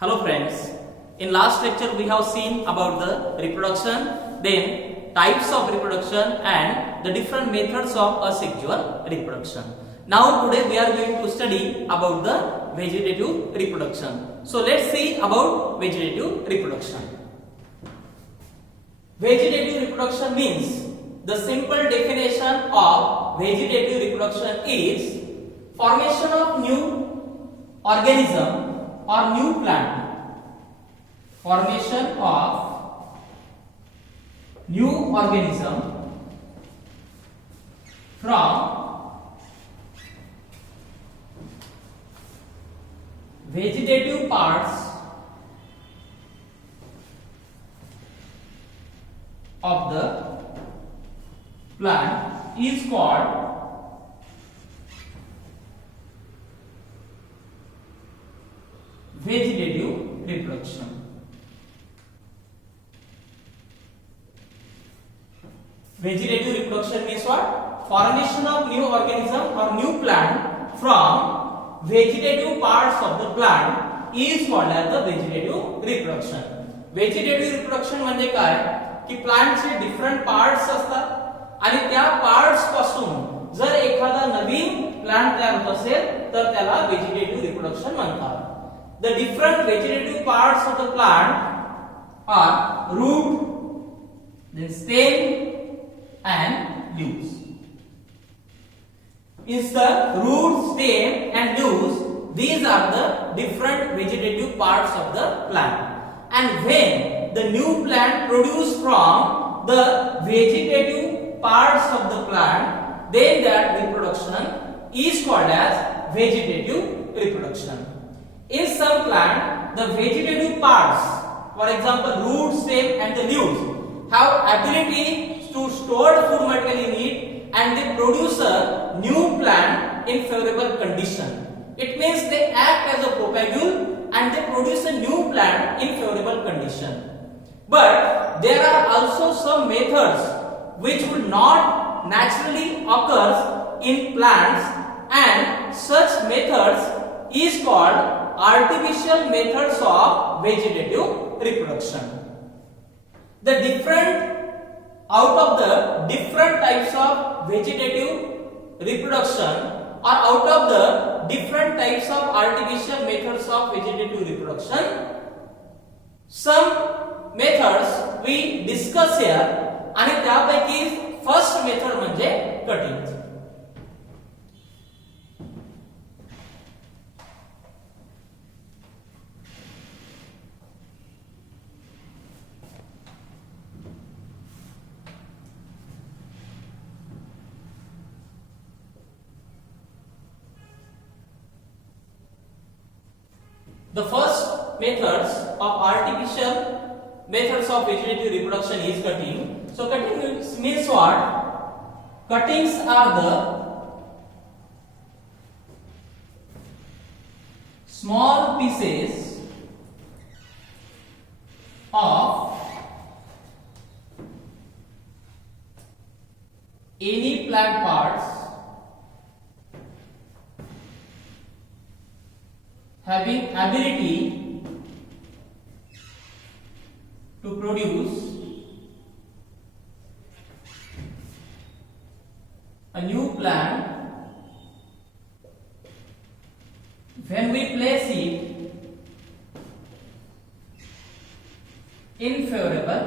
Hello friends, in last lecture we have seen about the reproduction, then types of reproduction and the different methods of asexual reproduction. Now today we are going to study about the vegetative reproduction. So let's see about vegetative reproduction. Vegetative reproduction means the simple definition of vegetative reproduction is formation of new organism or new plant. Formation of new organism from vegetative parts of the plant is called vegetative reproduction. Vegetative reproduction means what? Formation of new organism or new plant from vegetative parts of the plant is called as the vegetative reproduction. Vegetative reproduction म्हणजे काय की प्लांटचे different parts असतात आणि त्या parts पासून जर एखादा नवीन plant तयार होत असेल तर त्याला व्हेजिटेटिव्ह रिप्रोडक्शन म्हणतात. The different vegetative parts of the plant are root, then stem and leaves. Is the root, stem and leaves, these are the different vegetative parts of the plant. And when the new plant produced from the vegetative parts of the plant, then that reproduction is called as vegetative reproduction. In some plant, the vegetative parts, for example, root, stem and the leaves, have ability to store food material in it and they produce a new plant in favorable condition. It means they act as a propagule and they produce a new plant in favorable condition. But there are also some methods which would not naturally occur in plants, and such methods is called artificial methods of vegetative reproduction. The different out of the different types of vegetative reproduction or out of the different types of artificial methods of vegetative reproduction, some methods we discuss here आणि त्यापैकी first method म्हणजे cutting. The first methods of artificial methods of vegetative reproduction is cutting. So cutting means what? Cuttings are the small pieces of any plant parts having ability to produce a new plant when we place it in favorable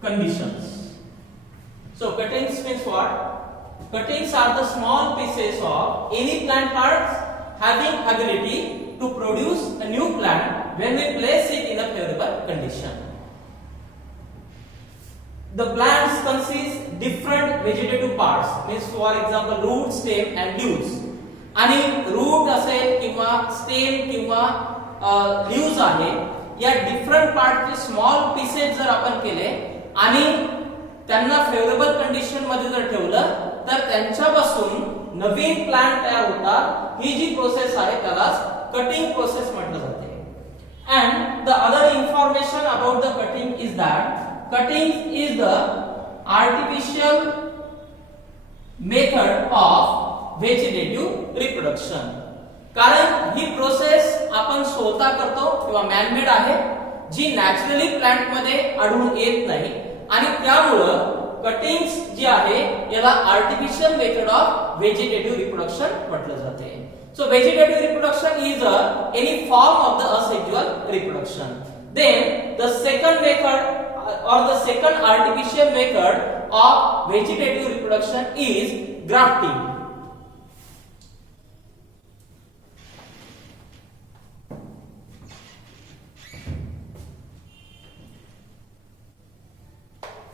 conditions. So cuttings means what? Cuttings are the small pieces of any plant parts having ability to produce a new plant when we place it in a favorable condition. The plants consist different vegetative parts, means for example root, stem and leaves. आणि root असेल किंवा stem किंवा leaves आहे, या different पार्टचे small pieces जर आपण केले आणि त्यांना फेवरेबल कंडिशन मध्ये जर ठेवलं तर त्यांच्यापासून नवीन प्लांट तयार होतात. ही जी प्रोसेस आहे त्याला कटिंग प्रोसेस म्हटलं जाते. And the other information about the cutting is that cutting is the artificial method of vegetative reproduction. कारण ही प्रोसेस आपण स्वतः करतो किंवा मॅनमेड आहे, जी नॅचरली प्लांट मध्ये आढळून येत नाही आणि त्यामुळं कटिंग्स जी आहे याला artificial method of vegetative reproduction म्हटलं जाते. So vegetative reproduction is any form of the asexual reproduction. Then the second method or the second artificial method of vegetative reproduction is grafting.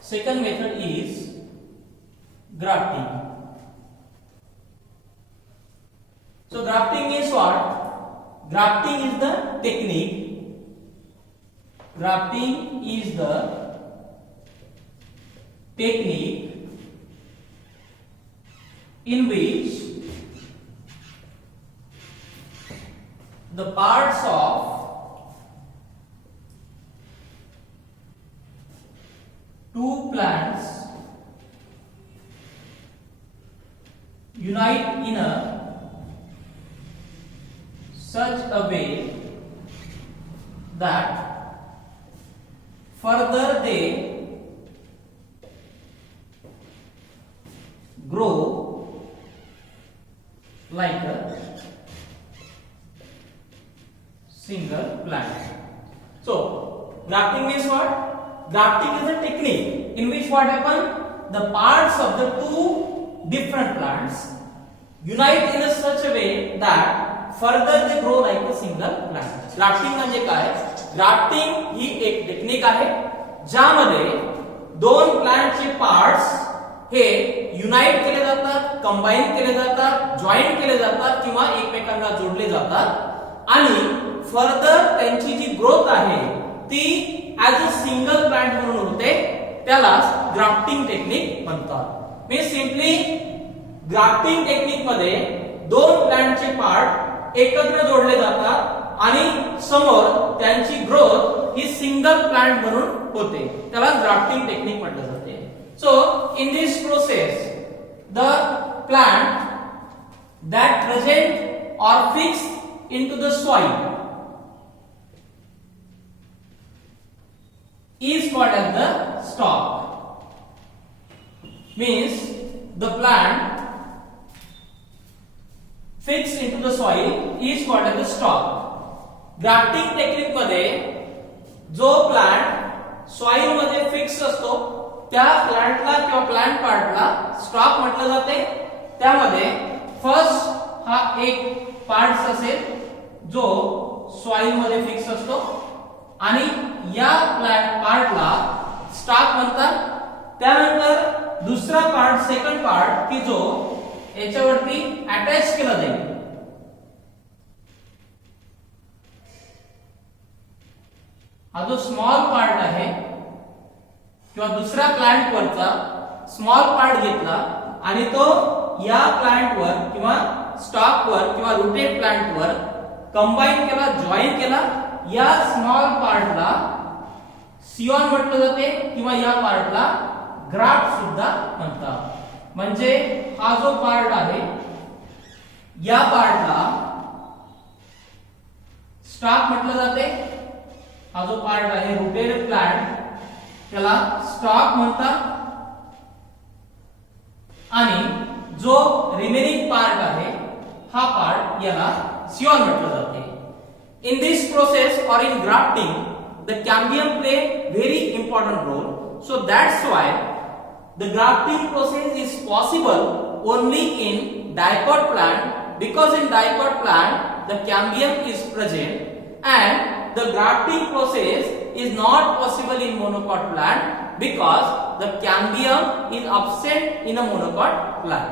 Second method is grafting. So grafting is what? Grafting is the technique. Grafting is the technique in which the parts of two plants unite in a such a way that further they grow like a single plant. So grafting means what? Grafting is a technique in which what happen? The parts of the two different plants unite in a such a way that further they grow like a single plant. Grafting म्हणजे काय? Grafting ही एक technique आहे ज्यामध्ये दोन प्लांटचे parts हे unite केले जातात, combine केले जातात, जॉईन केले जातात किंवा एकमेकांना जोडले जातात आणि फर्दर त्यांची जी ग्रोथ आहे ती ऍज अ सिंगल प्लांट म्हणून होते, त्याला ग्राफ्टिंग टेक्निक म्हणतात. मी सिंपली ग्राफ्टिंग टेक्निक मध्ये दोन प्लांटचे पार्ट एकत्र जोडले जातात आणि समोर त्यांची ग्रोथ ही सिंगल प्लांट म्हणून होते, त्याला ग्राफ्टिंग टेक्निक म्हटलं जाते. So in this process the plant that present or fixed into the soil is called as the stalk. Means the plant fixed into the soil is called as the stalk. Grafting technique मध्ये जो plant soil मध्ये fix असतो त्या प्लांटला किंवा plant पार्टला stock म्हटलं जाते. त्यामध्ये first हा एक पार्ट असेल जो सॉइल मध्ये फिक्स असतो आणि या प्लांट पार्टला स्टॉक म्हणतात. त्यानंतर दुसरा पार्ट, सेकंड पार्ट की जो याच्यावरती अटॅच केला जाईल, हा जो स्मॉल पार्ट आहे किंवा दुसऱ्या प्लांट वरचा स्मॉल पार्ट घेतला आणि तो या प्लांट वर किंवा स्टॉक वर किंवा रूटेड प्लांट वर कंबाईन केला, जॉईन केला. या स्मॉल पार्टला सियॉन म्हटलं जाते किंवा या पार्टला ग्राफ्ट सुद्धा म्हणतात. म्हणजे हा जो पार्ट आहे या पार्टला स्टॉक म्हटलं जाते. हा जो पार्ट आहे रूटेड प्लांट त्याला स्टॉक म्हणतात आणि जो रिमेनिंग पार्ट आहे हा पार्ट याला सियॉन म्हटलं जाते. In this process or in grafting, the cambium play very important role. So that's why the grafting process is possible only in diploid plant, because in diploid plant the cambium is present, and the grafting process is not possible in monocot plant because the cambium is absent in a monocot plant.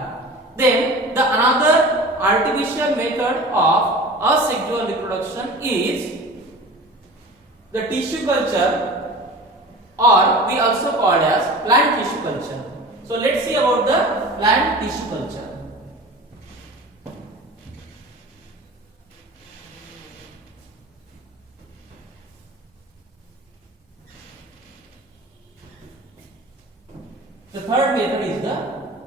Then the another artificial method of asexual reproduction is the tissue culture, or we also call as plant tissue culture. So let's see about the plant tissue culture. The third method is the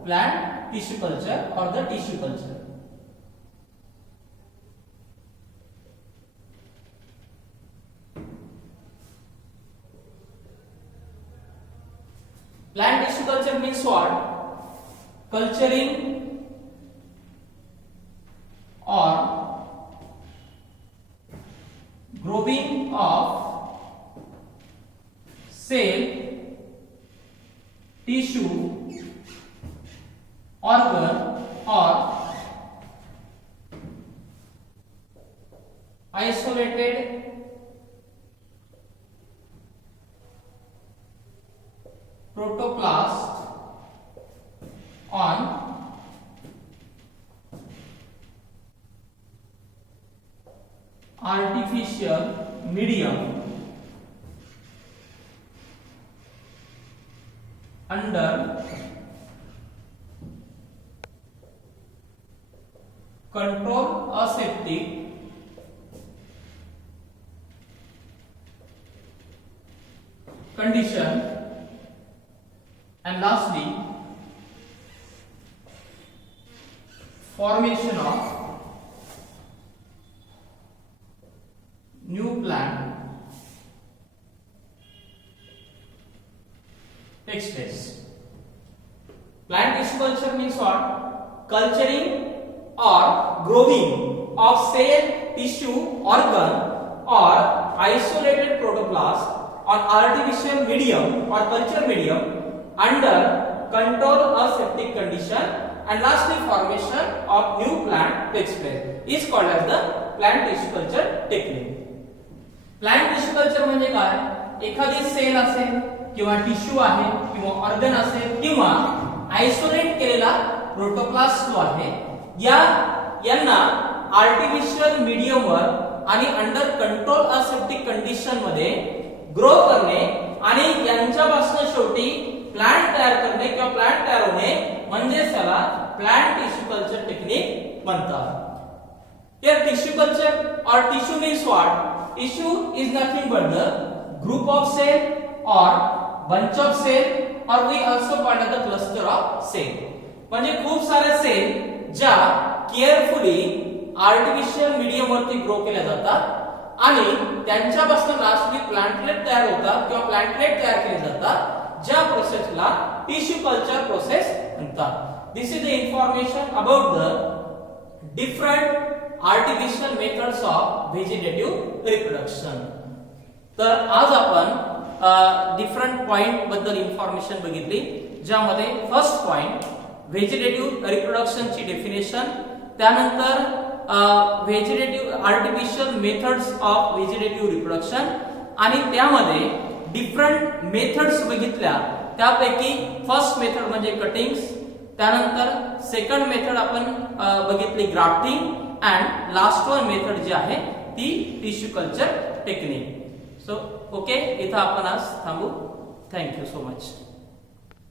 plant tissue tissue culture or the tissue culture. Plant tissue culture means what? Culturing or growing of cell, tissue, organ or isolated protoplast on artificial medium under control aseptic condition, and lastly formation of new plant takes place. Plant tissue culture means what? Culturing or growing of cell, tissue, organ or isolated protoplast on artificial medium or culture medium under controlled aseptic condition, and lastly formation of new plant takes place is called as the plant tissue culture technique. Plant tissue culture म्हणजे काय? एखादी cell असेल किंवा tissue आहे किंवा organ असेल किंवा isolate केलेला प्रोटोप्लास्ट जो आहे यांना आर्टिफिशियल मीडियम वर आणि अंडर कंट्रोल असेप्टिक कंडिशन मध्ये ग्रो करणे आणि यांच्यापासून शेवटी प्लांट तयार करणे किंवा प्लांट तयार होणे म्हणजे त्याला प्लांट टिश्यू कल्चर टेक्निक म्हणतात. Here tissue culture or tissue means what? Tissue is nothing but the group of cell or bunch of cell, or we also call it the cluster of cell. म्हणजे खूप सारे cell ज्या carefully artificial medium वरती grow केल्या जातात आणि त्यांच्यापासून lastly plantlet तयार होतात किंवा प्लांटलेट तयार केले जातात, ज्या प्रोसेसला टिश्यू कल्चर प्रोसेस म्हणतात. This is the information about the different artificial methods of vegetative reproduction. तर आज आपण डिफरंट पॉइंट बद्दल इन्फॉर्मेशन बघितली, ज्यामध्ये फर्स्ट पॉइंट व्हेजिटेटिव्ह रिप्रोडक्शन ची डेफिनेशन, त्यानंतर vegetative artificial methods of vegetative reproduction आणि त्यामध्ये डिफरंट मेथड्स बघितल्या. त्यापैकी फर्स्ट मेथड म्हणजे कटिंग्स, त्यानंतर सेकंड मेथड आपण बघितली grafting, and last one method जी आहे ती tissue culture technique. So okay, इथं आपण आज थांबू. Thank you so much.